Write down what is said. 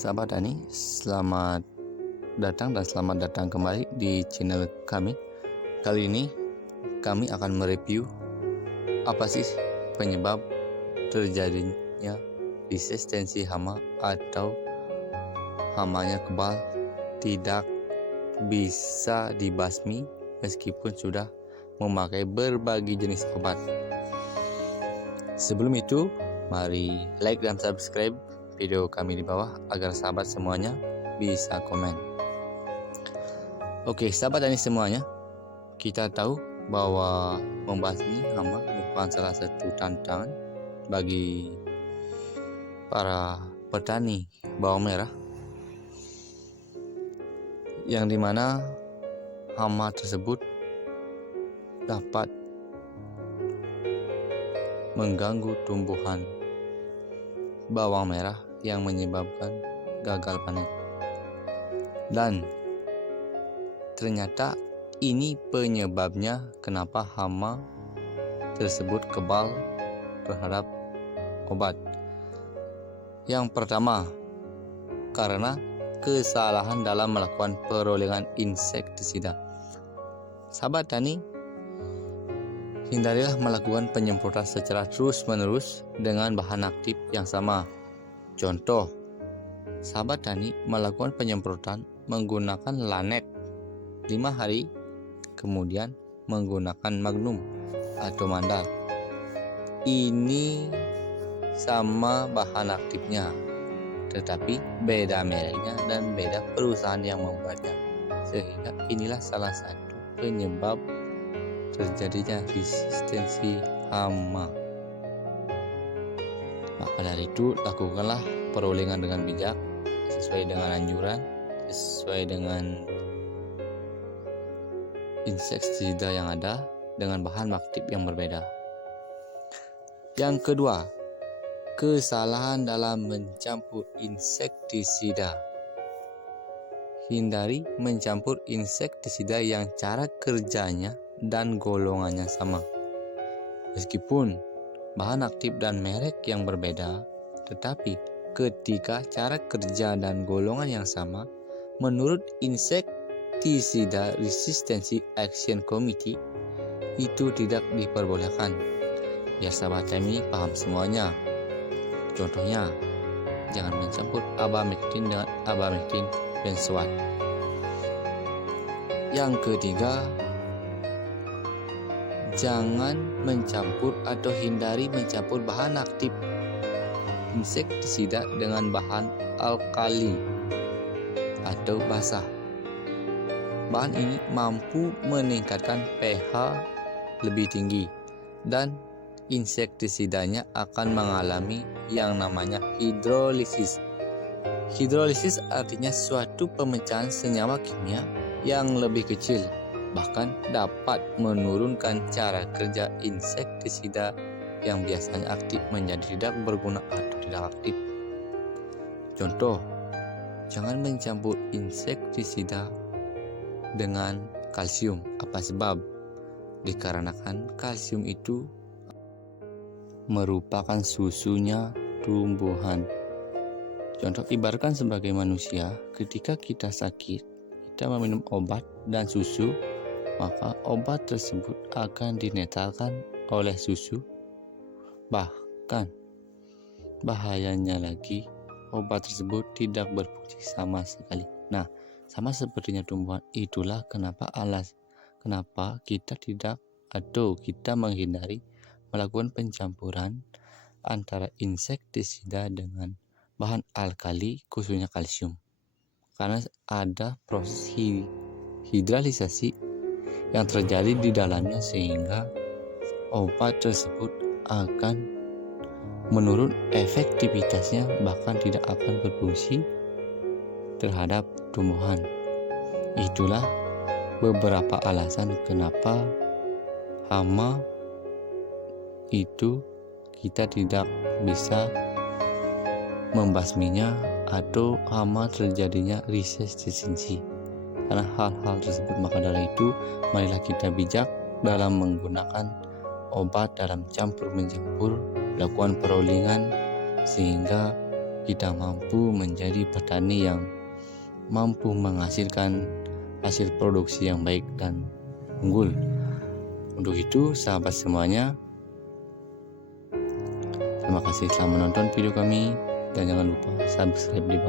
Sahabat Tani, selamat datang kembali di channel kami. Kali ini kami akan mereview apa sih penyebab terjadinya resistensi hama atau hamanya kebal tidak bisa dibasmi meskipun sudah memakai berbagai jenis obat. Sebelum itu, mari like dan subscribe video kami di bawah agar sahabat semuanya bisa komen. Oke, sahabat Tani semuanya, kita tahu bahwa membasmi hama merupakan salah satu tantangan bagi para petani bawang merah, yang dimana hama tersebut dapat mengganggu tumbuhan bawang merah yang menyebabkan gagal panen. Dan ternyata ini penyebabnya kenapa hama tersebut kebal terhadap obat. Yang pertama, karena kesalahan dalam melakukan perolehan insektisida. Sahabat Tani, hindarilah melakukan penyemprotan secara terus-menerus dengan bahan aktif yang sama. Contoh, sahabat Tani melakukan penyemprotan menggunakan Lanet 5 hari, kemudian menggunakan Magnum atau Mandar. Ini sama bahan aktifnya, tetapi beda mereknya dan beda perusahaan yang membuatnya. Sehingga inilah salah satu penyebab terjadinya resistensi hama. Maka dari itu, lakukanlah perolehan dengan bijak, sesuai dengan anjuran, sesuai dengan insektisida yang ada, dengan bahan aktif yang berbeda. Yang kedua, kesalahan dalam mencampur insektisida. Hindari mencampur insektisida yang cara kerjanya dan golongannya sama. Meskipun bahan aktif dan merek yang berbeda, tetapi ketika cara kerja dan golongan yang sama, menurut Insecticide Resistance Action Committee, itu tidak diperbolehkan. Biar sahabat kami paham semuanya. Contohnya, jangan mencampur abamectin dengan abamectin benzoat. Yang ketiga, jangan mencampur atau hindari mencampur bahan aktif insektisida dengan bahan alkali atau basah. Bahan ini mampu meningkatkan pH lebih tinggi dan insektisidanya akan mengalami yang namanya hidrolisis. Hidrolisis artinya suatu pemecahan senyawa kimia yang lebih kecil, bahkan dapat menurunkan cara kerja insektisida yang biasanya aktif menjadi tidak berguna atau tidak aktif. Contoh, jangan mencampur insektisida dengan kalsium. Apa sebab? Dikarenakan kalsium itu merupakan susunya tumbuhan. Contoh, ibaratkan sebagai manusia, ketika kita sakit, kita meminum obat dan susu, maka obat tersebut akan dinetralkan oleh susu. Bahkan bahayanya lagi, obat tersebut tidak berfungsi sama sekali. Nah, sama sepertinya tumbuhan, itulah kenapa kita tidak atau kita menghindari melakukan pencampuran antara insektisida dengan bahan alkali, khususnya kalsium, karena ada proses hidralisasi yang terjadi di dalamnya, sehingga obat tersebut akan menurun efektivitasnya, bahkan tidak akan berfungsi terhadap tumbuhan. Itulah beberapa alasan kenapa hama itu kita tidak bisa membasminya atau hama terjadinya resistensi karena hal-hal tersebut. Maka dari itu, marilah kita bijak dalam menggunakan obat dalam campur mencampur, lakukan perolehan sehingga kita mampu menjadi petani yang mampu menghasilkan hasil produksi yang baik dan unggul. Untuk itu, sahabat semuanya, terima kasih telah menonton video kami dan jangan lupa subscribe di bawah.